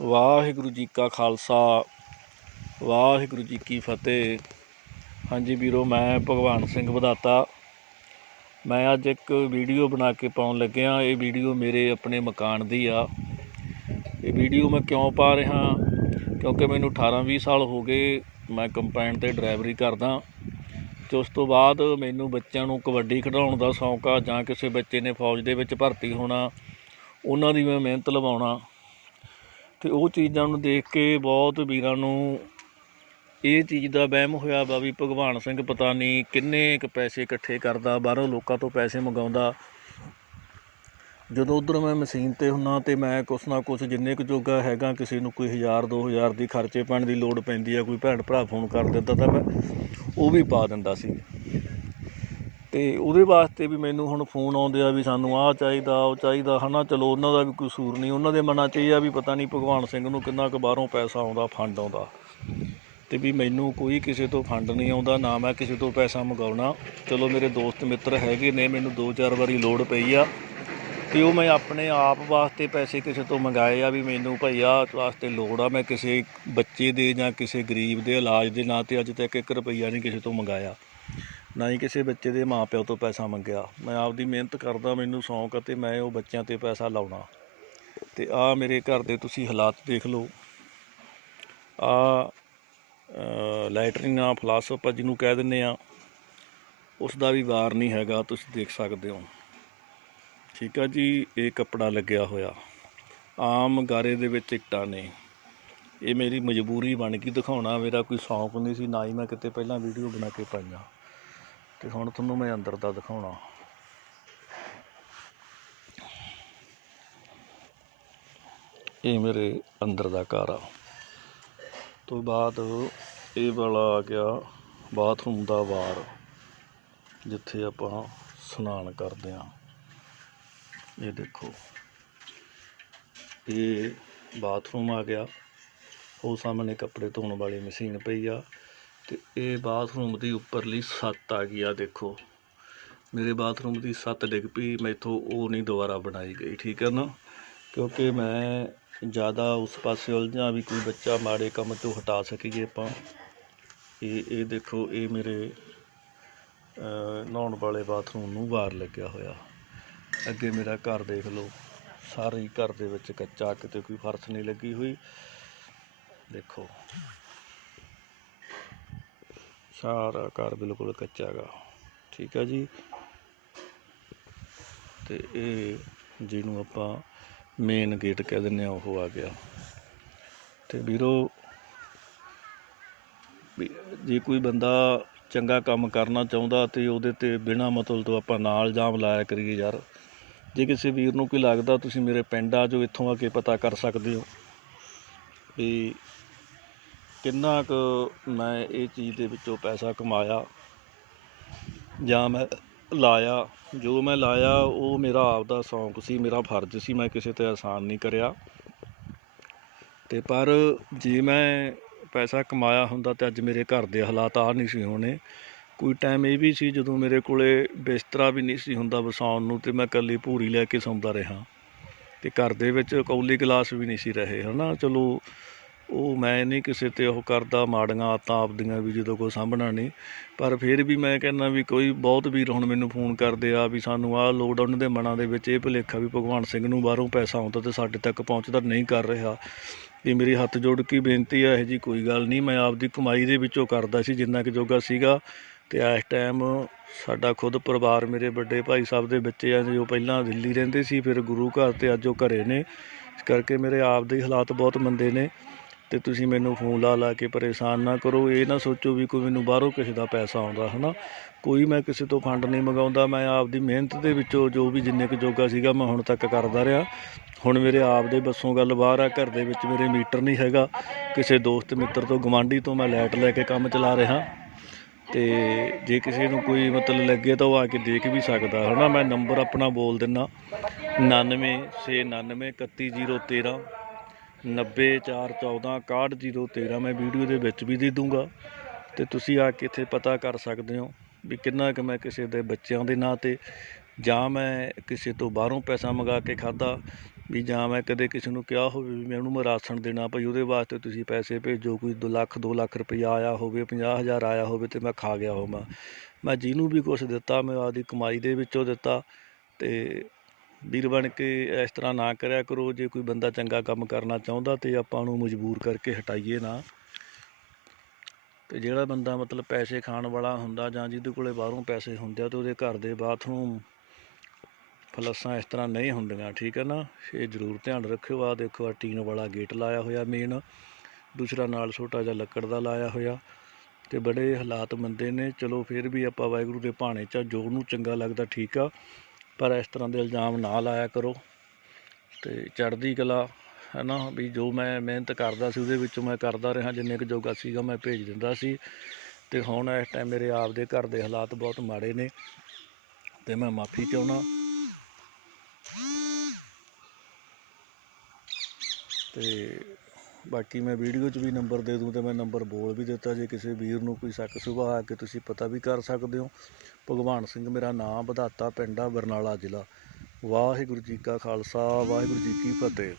ਵਾਹਿਗੁਰੂ ਜੀ ਕਾ ਖਾਲਸਾ, ਵਾਹਿਗੁਰੂ ਜੀ ਕੀ ਫਤਿਹ। ਹਾਂਜੀ ਵੀਰੋ, ਮੈਂ ਭਗਵਾਨ ਸਿੰਘ ਵਧਾਤਾ। ਮੈਂ ਅੱਜ ਇੱਕ ਵੀਡੀਓ ਬਣਾ ਕੇ ਪਾਉਣ ਲੱਗਿਆ। ਇਹ ਵੀਡੀਓ ਮੇਰੇ ਆਪਣੇ ਮਕਾਨ ਦੀ ਆ। ਇਹ ਵੀਡੀਓ ਮੈਂ ਕਿਉਂ ਪਾ ਰਿਹਾ? ਕਿਉਂਕਿ ਮੈਨੂੰ 18 20 ਸਾਲ ਹੋ ਗਏ ਮੈਂ ਕੰਪਾਈਨ ਤੇ ਡਰਾਈਵਰੀ ਕਰਦਾ। ਤੇ ਉਸ ਤੋਂ ਬਾਅਦ ਮੈਨੂੰ ਬੱਚਿਆਂ ਨੂੰ ਕਬੱਡੀ ਖਿਡਾਉਣ ਦਾ ਸ਼ੌਂਕ ਆ ਜਾਂ ਕਿਸੇ ਬੱਚੇ ਨੇ ਫੌਜ ਦੇ ਵਿੱਚ ਭਰਤੀ ਹੋਣਾ, ਉਹਨਾਂ ਦੀ ਮੈਂ ਮਿਹਨਤ ਲਵਾਉਣਾ। ਤੇ ਉਹ ਚੀਜ਼ਾਂ ਨੂੰ ਦੇਖ ਕੇ ਬਹੁਤ ਵੀਰਾਂ ਨੂੰ ਇਹ ਚੀਜ਼ ਦਾ ਵਹਿਮ ਹੋਇਆ ਵਾ ਵੀ ਭਗਵਾਨ ਸਿੰਘ ਪਤਾ ਨਹੀਂ ਕਿੰਨੇ ਕੁ ਪੈਸੇ ਇਕੱਠੇ ਕਰਦਾ, ਬਾਹਰੋਂ ਲੋਕਾਂ ਤੋਂ ਪੈਸੇ ਮੰਗਾਉਂਦਾ। ਜਦੋਂ ਉਧਰ ਮੈਂ ਮਸ਼ੀਨ ਤੇ ਹੁੰਨਾ ਤੇ ਮੈਂ ਕੁਛ ਨਾ ਕੁਛ ਜਿੰਨੇ ਕੁ ਜੋਗਾ ਹੈਗਾ, ਕਿਸੇ ਨੂੰ ਕੋਈ 1000 2000 ਦੀ ਖਰਚੇ ਪੈਣ ਦੀ ਲੋੜ ਪੈਂਦੀ ਆ, ਕੋਈ ਭੈਣ ਭਰਾ ਫੋਨ ਕਰ ਦਿੰਦਾ ਤਾਂ ਮੈਂ ਉਹ ਵੀ ਪਾ ਦਿੰਦਾ ਸੀ। ਅਤੇ ਉਹਦੇ ਵਾਸਤੇ ਵੀ ਮੈਨੂੰ ਹੁਣ ਫੋਨ ਆਉਂਦੇ ਆ ਵੀ ਸਾਨੂੰ ਆਹ ਚਾਹੀਦਾ, ਉਹ ਚਾਹੀਦਾ ਹੈ ਨਾ ਚਲੋ ਉਹਨਾਂ ਦਾ ਵੀ ਕਸੂਰ ਨਹੀਂ, ਉਹਨਾਂ ਦੇ ਮਨਾਂ 'ਚ ਇਹ ਆ ਵੀ ਪਤਾ ਨਹੀਂ ਭਗਵਾਨ ਸਿੰਘ ਨੂੰ ਕਿੰਨਾ ਕੁ ਬਾਹਰੋਂ ਪੈਸਾ ਆਉਂਦਾ ਫੰਡ ਆਉਂਦਾ। ਤੇ ਵੀ ਮੈਨੂੰ ਕੋਈ ਕਿਸੇ ਤੋਂ ਫੰਡ ਨਹੀਂ ਆਉਂਦਾ, ਨਾ ਮੈਂ ਕਿਸੇ ਤੋਂ ਪੈਸਾ ਮੰਗਾਉਣਾ। ਚਲੋ ਮੇਰੇ ਦੋਸਤ ਮਿੱਤਰ ਹੈਗੇ ਨੇ, ਮੈਨੂੰ ਦੋ ਚਾਰ ਵਾਰੀ ਲੋੜ ਪਈ ਆ। ਤੇ ਉਹ ਮੈਂ ਆਪਣੇ ਆਪ ਵਾਸਤੇ ਪੈਸੇ ਕਿਸੇ ਤੋਂ ਮੰਗਾਏ ਆ ਵੀ ਮੈਨੂੰ ਭਈਆ ਵਾਸਤੇ ਲੋੜ ਆ, ਮੈਂ ਕਿਸੇ ਬੱਚੇ ਦੇ ਜਾਂ ਕਿਸੇ ਗਰੀਬ ਦੇ ਇਲਾਜ ਦੇ ਨਾਂ ਤੇ ਅੱਜ ਤੱਕ 1 ਰੁਪਈਆ ਨਹੀਂ ਕਿਸੇ ਤੋਂ ਮੰਗਾਇਆ। ਨਾ ਹੀ ਕਿਸੇ ਬੱਚੇ ਦੇ ਮਾਪਿਓ ਤੋਂ ਪੈਸਾ ਮੰਗਿਆ। ਮੈਂ ਆਪਦੀ ਮਿਹਨਤ ਕਰਦਾ, ਮੈਨੂੰ ਸ਼ੌਂਕ ਅਤੇ ਮੈਂ ਉਹ ਬੱਚਿਆਂ ਤੇ ਪੈਸਾ ਲਾਉਣਾ। ਤੇ ਆ ਮੇਰੇ ਘਰ ਦੇ ਤੁਸੀਂ ਹਾਲਾਤ ਦੇਖ ਲਓ। ਆ ਲੈਟਰਿੰਗ ਆ, ਫਲਸ ਜਿਹਨੂੰ ਕਹਿ ਦਿੰਨੇ ਆ ਉਸ ਦਾ ਵੀ ਵਾਰ ਨਹੀਂ ਹੈਗਾ, ਤੁਸੀਂ ਦੇਖ ਸਕਦੇ ਹੋ। ਠੀਕ ਆ ਜੀ, ਇਹ ਕੱਪੜਾ ਲੱਗਿਆ ਹੋਇਆ। ਆਮ ਗਾਰੇ ਦੇ ਵਿੱਚ ਇੱਟਾਂ ਨੇ। ਇਹ ਮੇਰੀ ਮਜਬੂਰੀ ਬਣ ਗਈ, ਦਿਖਾਉਣਾ ਮੇਰਾ ਕੋਈ ਸ਼ੌਂਕ ਨਹੀਂ ਸੀ, ਨਾ ਹੀ ਮੈਂ ਕਿਤੇ ਪਹਿਲਾਂ ਵੀਡੀਓ ਬਣਾ ਕੇ ਪਾਈਆਂ। ਤੇ ਹੁਣ ਤੁਹਾਨੂੰ ਮੈਂ ਅੰਦਰ ਦਾ ਦਿਖਾਉਣਾ। ਇਹ ਮੇਰੇ ਅੰਦਰ ਦਾ ਘਰ ਆ। ਤੋਂ ਬਾਅਦ ਇਹ ਵਾਲਾ ਆ ਗਿਆ ਬਾਥਰੂਮ ਦਾ ਵਾਰ, ਜਿੱਥੇ ਆਪਾਂ ਇਸ਼ਨਾਨ ਕਰਦੇ ਆ ਇਹ ਦੇਖੋ। ਇਹ ਬਾਥਰੂਮ ਆ ਗਿਆ। ਉਹ ਸਾਹਮਣੇ ਕੱਪੜੇ ਧੋਣ ਵਾਲੀ ਮਸ਼ੀਨ ਪਈ ਆ। ਤੇ ਇਹ ਬਾਥਰੂਮ ਦੀ ਉੱਪਰਲੀ ਛੱਤ ਆ ਗਈ ਆ ਦੇਖੋ। ਮੇਰੇ ਬਾਥਰੂਮ ਦੀ ਛੱਤ ਡਿੱਗ ਪਈ, ਮੈਥੋਂ ਉਹ ਨਹੀਂ ਦੁਬਾਰਾ ਬਣਾਈ ਗਈ, ਠੀਕ ਹੈ ਨਾ? ਕਿਉਂਕਿ ਮੈਂ ਜ਼ਿਆਦਾ ਉਸ ਪਾਸੇ ਉਲਝਾਂ ਵੀ ਕੋਈ ਬੱਚਾ ਮਾੜੇ ਕੰਮ ਤੋਂ ਹਟਾ ਸਕੀਏ ਆਪਾਂ। ਇਹ ਇਹ ਦੇਖੋ, ਇਹ ਮੇਰੇ ਨਹਾਉਣ ਵਾਲੇ ਬਾਥਰੂਮ ਨੂੰ ਬਾਹਰ ਲੱਗਿਆ ਹੋਇਆ। ਅੱਗੇ ਮੇਰਾ ਘਰ ਦੇਖ ਲਓ, ਸਾਰੇ ਹੀ ਘਰ ਦੇ ਵਿੱਚ ਕੱਚਾ, ਕਿਤੇ ਕੋਈ ਫਰਸ਼ ਨਹੀਂ ਲੱਗੀ ਹੋਈ। ਦੇਖੋ। ਸਾਰਾ ਘਰ ਬਿਲਕੁਲ ਕੱਚਾ ਹੈਗਾ ਠੀਕ ਹੈ ਜੀ? ਤੇ ਇਹ ਜਿਹਨੂੰ ਆਪਾਂ ਮੇਨ ਗੇਟ ਕਹਿ ਦਿੰਦੇ ਆ, ਉਹ ਆ ਗਿਆ। ਤੇ ਵੀਰੋ, ਵੀ ਜੇ ਕੋਈ ਬੰਦਾ ਚੰਗਾ ਕੰਮ ਕਰਨਾ ਚਾਹੁੰਦਾ ਤੇ ਉਹਦੇ ਤੇ ਬਿਨਾਂ ਮਤਲਬ ਤੋਂ ਆਪਾਂ ਨਾਲ ਜਾਮ ਲਾਇਆ ਕਰੀਏ ਯਾਰ। ਜੇ ਕਿਸੇ ਵੀਰ ਨੂੰ ਕੋਈ ਲੱਗਦਾ ਤੁਸੀਂ ਮੇਰੇ ਪਿੰਡ ਆ ਜੋ ਇੱਥੋਂ ਆ ਕੇ ਪਤਾ ਕਰ ਸਕਦੇ ਹੋ। ਵੀ ਕਿੰਨਾ ਕੁ ਮੈਂ ਇਹ ਚੀਜ਼ ਦੇ ਵਿੱਚੋਂ ਪੈਸਾ ਕਮਾਇਆ ਜਾਂ ਮੈਂ ਲਾਇਆ, ਜੋ ਮੈਂ ਲਾਇਆ ਉਹ ਮੇਰਾ ਆਪ ਦਾ ਸ਼ੌਂਕ ਸੀ, ਮੇਰਾ ਫਰਜ਼ ਸੀ, ਮੈਂ ਕਿਸੇ ਤੇ ਆਸਾਨ ਨਹੀਂ ਕਰਿਆ। ਤੇ ਪਰ ਜੇ ਮੈਂ ਪੈਸਾ ਕਮਾਇਆ ਹੁੰਦਾ ਤੇ ਅੱਜ ਮੇਰੇ ਘਰ ਦੇ ਹਾਲਾਤ ਆ ਨਹੀਂ ਸੀ ਹੋਣੇ। ਕੋਈ ਟਾਈਮ ਇਹ ਵੀ ਸੀ ਜਦੋਂ ਮੇਰੇ ਕੋਲੇ ਬਿਸਤਰਾ ਵੀ ਨਹੀਂ ਸੀ ਹੁੰਦਾ ਵਸਾਉਣ ਨੂੰ ਤੇ ਮੈਂ ਇਕੱਲੀ ਭੂਰੀ ਲੈ ਕੇ ਸੌਂਦਾ ਰਿਹਾ। ਤੇ ਘਰ ਦੇ ਵਿੱਚ ਕੌਲੀ ਗਲਾਸ ਵੀ ਨਹੀਂ ਸੀ ਰਹੇ, ਹਨਾ? ਚਲੋ ਉਹ ਮੈਂ ਨਹੀਂ ਕਿਸੇ ਤੇ ਉਹ ਕਰਦਾ ਮਾੜੀਆਂ ਆਤਾਂ ਆਪਦੀਆਂ ਵੀ ਜਦੋਂ ਕੋਈ ਸਾਂਭਣਾ ਨਹੀਂ। ਪਰ ਫਿਰ ਵੀ ਮੈਂ ਕਹਿੰਦਾ ਵੀ ਕੋਈ ਬਹੁਤ ਵੀਰ ਹੁਣ ਮੈਨੂੰ ਫੋਨ ਕਰਦੇ ਆ ਵੀ ਸਾਨੂੰ ਆਹ ਲੋੜ ਆ, ਉਹਨਾਂ ਦੇ ਮਨਾਂ ਦੇ ਵਿੱਚ ਇਹ ਭੁਲੇਖਾ ਵੀ ਭਗਵਾਨ ਸਿੰਘ ਨੂੰ ਬਾਹਰੋਂ ਪੈਸਾ ਆਉਂਦਾ ਤੇ ਸਾਡੇ ਤੱਕ ਪਹੁੰਚਦਾ ਨਹੀਂ ਕਰ ਰਿਹਾ। ਵੀ ਮੇਰੀ ਹੱਥ ਜੋੜ ਕੇ ਬੇਨਤੀ ਹੈ ਇਹ ਜੀ ਕੋਈ ਗੱਲ ਨਹੀਂ ਮੈਂ ਆਪਦੀ ਕਮਾਈ ਦੇ ਵਿੱਚੋਂ ਕਰਦਾ ਸੀ ਜਿੰਨਾ ਕਿ ਜੋਗਾ ਸੀਗਾ ਤੇ ਇਸ ਟਾਈਮ ਸਾਡਾ ਖੁਦ ਪਰਿਵਾਰ ਮੇਰੇ ਵੱਡੇ ਭਾਈ ਸਾਹਿਬ ਦੇ ਬੱਚੇ ਆ ਜੋ ਪਹਿਲਾਂ ਦਿੱਲੀ ਰਹਿੰਦੇ ਸੀ ਫਿਰ ਗੁਰੂ ਘਰ ਤੇ ਅੱਜ ਉਹ ਘਰੇ ਨੇ। ਇਸ ਕਰਕੇ ਮੇਰੇ ਆਪ ਦੇ ਹਾਲਾਤ ਬਹੁਤ ਮੰਦੇ ਨੇ। ਤੇ ਤੁਸੀਂ ਮੈਨੂੰ ਫੋਨ ਲਾ ਲਾ ਕੇ ਪਰੇਸ਼ਾਨ ਨਾ ਕਰੋ। ਇਹ ਨਾ ਸੋਚੋ ਵੀ ਕੋਈ ਮੈਨੂੰ ਬਾਹਰੋਂ ਕਿਸੇ ਦਾ ਪੈਸਾ ਆਉਂਦਾ, ਹਨਾ? ਕੋਈ ਮੈਂ ਕਿਸੇ ਤੋਂ ਫੰਡ ਨਹੀਂ ਮੰਗਾਉਂਦਾ। ਮੈਂ ਆਪਦੀ ਮਿਹਨਤ ਦੇ ਵਿੱਚੋਂ ਜੋ ਵੀ ਜਿੰਨੇ ਕੁ ਜੋਗਾ ਸੀਗਾ ਮੈਂ ਹੁਣ ਤੱਕ ਕਰਦਾ ਰਿਹਾ। ਹੁਣ ਮੇਰੇ ਆਪ ਦੇ ਬੱਸੋਂ ਗੱਲ ਬਾਹਰ ਆ, ਘਰ ਦੇ ਵਿੱਚ ਮੇਰੇ ਮੀਟਰ ਨਹੀਂ ਹੈਗਾ। ਕਿਸੇ ਦੋਸਤ ਮਿੱਤਰ ਤੋਂ ਗਵਾਂਢੀ ਤੋਂ ਮੈਂ ਲਾਈਟ ਲੈ ਕੇ ਕੰਮ ਚਲਾ ਰਿਹਾ। ਤੇ ਜੇ ਕਿਸੇ ਨੂੰ ਕੋਈ ਮਤਲਬ ਲੱਗੇ ਤਾਂ ਉਹ ਆ ਕੇ ਦੇਖ ਵੀ ਸਕਦਾ, ਹਨਾ? ਮੈਂ ਨੰਬਰ ਆਪਣਾ ਬੋਲ ਦਿੰਨਾ। 9669931013 904146113 ਮੈਂ ਵੀਡੀਓ ਦੇ ਵਿੱਚ ਵੀ ਦੇ ਦੂੰਗਾ। ਤੇ ਤੁਸੀਂ ਆ ਕੇ ਇੱਥੇ ਪਤਾ ਕਰ ਸਕਦੇ ਹੋ ਵੀ ਕਿੰਨਾ ਕੁ ਮੈਂ ਕਿਸੇ ਦੇ ਬੱਚਿਆਂ ਦੇ ਨਾਂ ਤੇ ਜਾਂ ਮੈਂ ਕਿਸੇ ਤੋਂ ਬਾਹਰੋਂ ਪੈਸਾ ਮੰਗਾ ਕੇ ਖਾਦਾ ਵੀ ਜਾਂ ਮੈਂ ਕਦੇ ਕਿਸੇ ਨੂੰ ਕਿਹਾ ਹੋਵੇ ਵੀ ਮੈਂ ਉਹਨੂੰ ਮੈਂ ਰਾਸ਼ਨ ਦੇਣਾ ਭਾਈ, ਉਹਦੇ ਵਾਸਤੇ ਤੁਸੀਂ ਪੈਸੇ ਭੇਜੋ, ਕੋਈ 2 ਲੱਖ 2 ਲੱਖ ਰੁਪਈਆ ਆਇਆ ਹੋਵੇ 50000 ਆਇਆ ਹੋਵੇ ਤੇ ਮੈਂ ਖਾ ਗਿਆ ਹੋਵਾਂ। ਮੈਂ ਜਿਹਨੂੰ ਵੀ ਕੁਝ ਦਿੱਤਾ, ਮੈਂ ਆਪਦੀ ਕਮਾਈ ਦੇ ਵਿੱਚੋਂ ਦਿੱਤਾ ਤੇ ਵੀਰ ਬਣ ਕੇ ਇਸ ਤਰ੍ਹਾਂ ਨਾ ਕਰਿਆ ਕਰੋ ਜੇ ਕੋਈ ਬੰਦਾ ਚੰਗਾ ਕੰਮ ਕਰਨਾ ਚਾਹੁੰਦਾ ਤੇ ਆਪਾਂ ਨੂੰ ਮਜਬੂਰ ਕਰਕੇ ਹਟਾਈਏ ਨਾ। ਤੇ ਜਿਹੜਾ ਬੰਦਾ ਮਤਲਬ ਪੈਸੇ ਖਾਣ ਵਾਲਾ ਹੁੰਦਾ ਜਾਂ ਜਿਹਦੇ ਕੋਲੇ ਬਾਹਰੋਂ ਪੈਸੇ ਹੁੰਦੇ ਆ ਤੇ ਉਹਦੇ ਘਰ ਦੇ ਬਾਥਰੂਮ ਫਲੱਸਾਂ ਇਸ ਤਰ੍ਹਾਂ ਨਹੀਂ ਹੁੰਦੀਆਂ ਠੀਕ ਹੈ ਨਾ? ਇਹ ਜ਼ਰੂਰ ਧਿਆਨ ਰੱਖਿਓ। ਆ ਦੇਖੋ ਆ ਟੀਨ ਵਾਲਾ ਗੇਟ ਲਾਇਆ ਹੋਇਆ ਮੇਨ ਦੂਸਰਾ ਨਾਲ ਛੋਟਾ ਜਿਹਾ ਲੱਕੜ ਦਾ ਲਾਇਆ ਹੋਇਆ। ਤੇ ਬੜੇ ਹਾਲਾਤ ਮੰਦੇ ਨੇ। ਚਲੋ ਫਿਰ ਵੀ ਆਪਾਂ ਵਾਹਿਗੁਰੂ ਦੇ ਭਾਣੇ 'ਚ ਆ, ਜੋ ਉਹਨੂੰ ਚੰਗਾ ਲੱਗਦਾ ਠੀਕ ਆ। ਪਰ ਇਸ ਤਰ੍ਹਾਂ ਦੇ ਇਲਜ਼ਾਮ ਨਾ ਲਾਇਆ ਕਰੋ ਤੇ ਚੜ੍ਹਦੀ ਕਲਾ ਹੈ ਨਾ ਵੀ ਜੋ ਮੈਂ ਮਿਹਨਤ ਕਰਦਾ ਸੀ ਉਹਦੇ ਵਿੱਚੋਂ ਮੈਂ ਕਰਦਾ ਰਿਹਾ, ਜਿੰਨੇ ਕੁ ਜੋਗਾ ਸੀਗਾ ਮੈਂ ਭੇਜ ਦਿੰਦਾ ਸੀ। ਤੇ ਹੁਣ ਇਸ ਟਾਈਮ ਮੇਰੇ ਆਪ ਦੇ ਘਰ ਦੇ ਹਾਲਾਤ ਬਹੁਤ ਮਾੜੇ ਨੇ ਤੇ ਮੈਂ ਮਾਫੀ ਚਾਹੁੰਦਾ। ਤੇ ਬਾਕੀ ਮੈਂ ਵੀਡੀਓ 'ਚ ਵੀ ਨੰਬਰ ਦੇ ਦੂੰ ਤੇ ਮੈਂ ਨੰਬਰ ਬੋਲ ਵੀ ਦਿੱਤਾ। ਜੇ ਕਿਸੇ ਵੀਰ ਨੂੰ ਕੋਈ ਸ਼ੱਕ ਸੁਭਾ ਆ ਕੇ ਤੁਸੀਂ ਪਤਾ ਵੀ ਕਰ ਸਕਦੇ ਹੋ। ਭਗਵਾਨ ਸਿੰਘ ਮੇਰਾ ਨਾਮ ਵਧਾਤਾ ਪਿੰਡਾ ਬਰਨਾਲਾ ਜ਼ਿਲ੍ਹਾ। ਵਾਹਿਗੁਰੂ ਜੀ ਕਾ ਖਾਲਸਾ, ਵਾਹਿਗੁਰੂ ਜੀ ਕੀ ਫਤਿਹ।